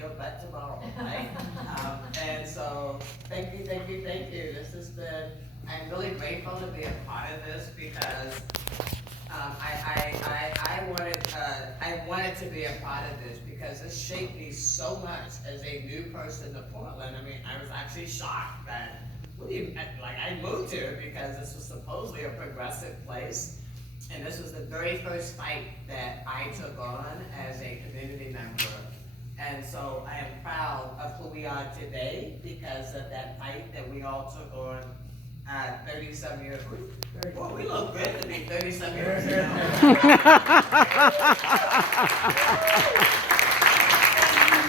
your butt tomorrow, right? And so, thank you, thank you, thank you. This has been, I'm really grateful to be a part of this because I wanted to be a part of this because it shaped me so much as a new person to Portland. I mean, I was actually shocked that, I moved here because this was supposedly a progressive place. And this was the very first fight that I took on as a community member. And so I am proud of who we are today because of that fight that we all took on 37 years. Well, we look good to be 37 years ago. Thank you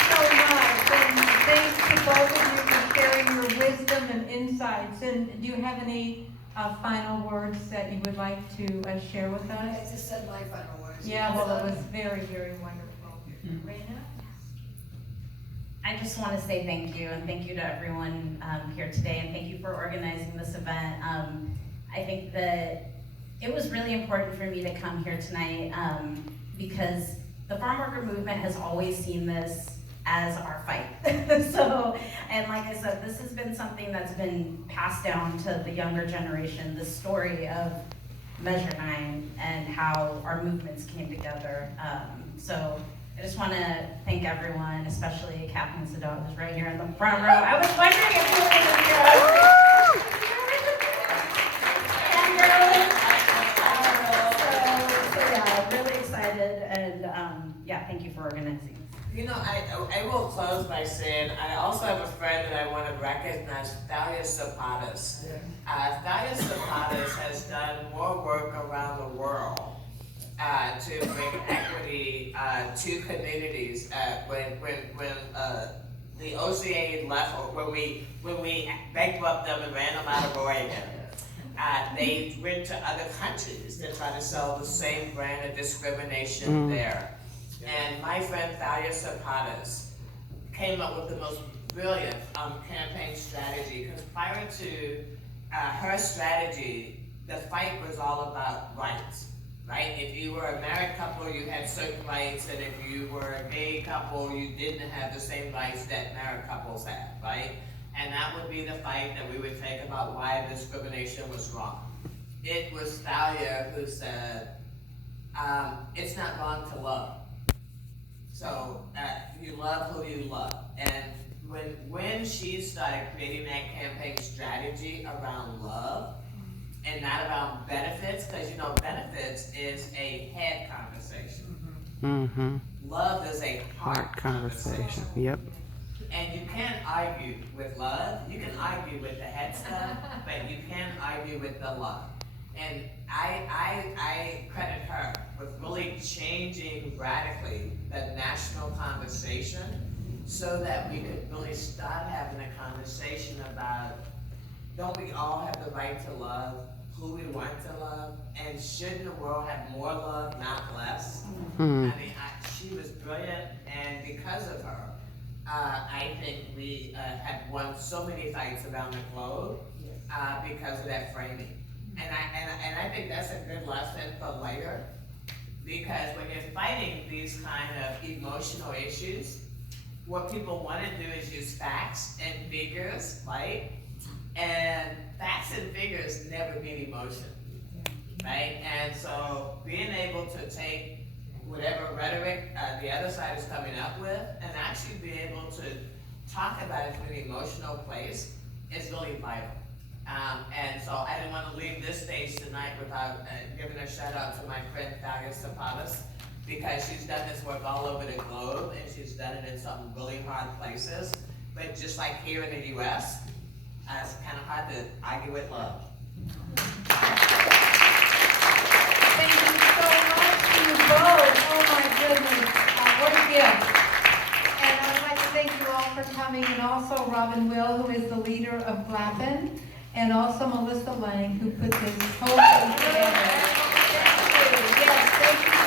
so much. And thanks to both of you for sharing your wisdom and insights. And do you have any final words that you would like to share with us? I just said my final words. Yeah, well, it was very, very wonderful. Raina? I just want to say thank you, and thank you to everyone here today, and thank you for organizing this event. I think that it was really important for me to come here tonight because the farm worker movement has always seen this as our fight. So, and like I said, this has been something that's been passed down to the younger generation, the story of Measure 9 and how our movements came together. So I just want to thank everyone, especially Kathleen Sadot, who's right here in the front row. I was wondering if you were going to be so yeah, I'm really excited, and yeah, thank you for organizing. You know, I will close by saying I also have a friend that I want to recognize, Thalia Zapatas. Thalia Zapatas has done more work around the world to bring equity to communities. When the OCA left, or when we bankrupt them and ran them out of Oregon, they went to other countries to try to sell the same brand of discrimination there. And my friend Thalia Zapatas came up with the most brilliant campaign strategy, because prior to her strategy, the fight was all about rights, right? If you were a married couple, you had certain rights, and if you were a gay couple, you didn't have the same rights that married couples had, right? And that would be the fight that we would take about why discrimination was wrong. It was Thalia who said, it's not wrong to love. So you love who you love. And when she started creating that campaign strategy around love and not around benefits, because you know benefits is a head conversation. Mm-hmm. Love is a heart conversation. Yep. And you can't argue with love. You can argue with the head stuff, but you can't argue with the love. And I credit her with really changing radically the national conversation so that we could really start having a conversation about, don't we all have the right to love who we want to love? And shouldn't the world have more love, not less? I mean, she was brilliant, and because of her, I think we have won so many fights around the globe because of that framing. And I think that's a good lesson for later, because when you're fighting these kind of emotional issues, what people want to do is use facts and figures, right? And facts and figures never meet emotion, right? And so being able to take whatever rhetoric the other side is coming up with and actually be able to talk about it from an emotional place is really vital. And so I didn't want to leave this stage tonight without giving a shout out to my friend Thalia Zapatas, because she's done this work all over the globe and she's done it in some really hard places. But just like here in the US, it's kind of hard to argue with love. Thank you so much to you both. Oh my goodness, what a gift. And I'd like to thank you all for coming, and also Robin Will, who is the leader of GLAPN, and also Melissa Lang, who put this whole thing together. Thank you. Yes, thank you.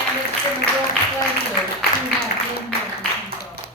And it's been a real pleasure to have been here.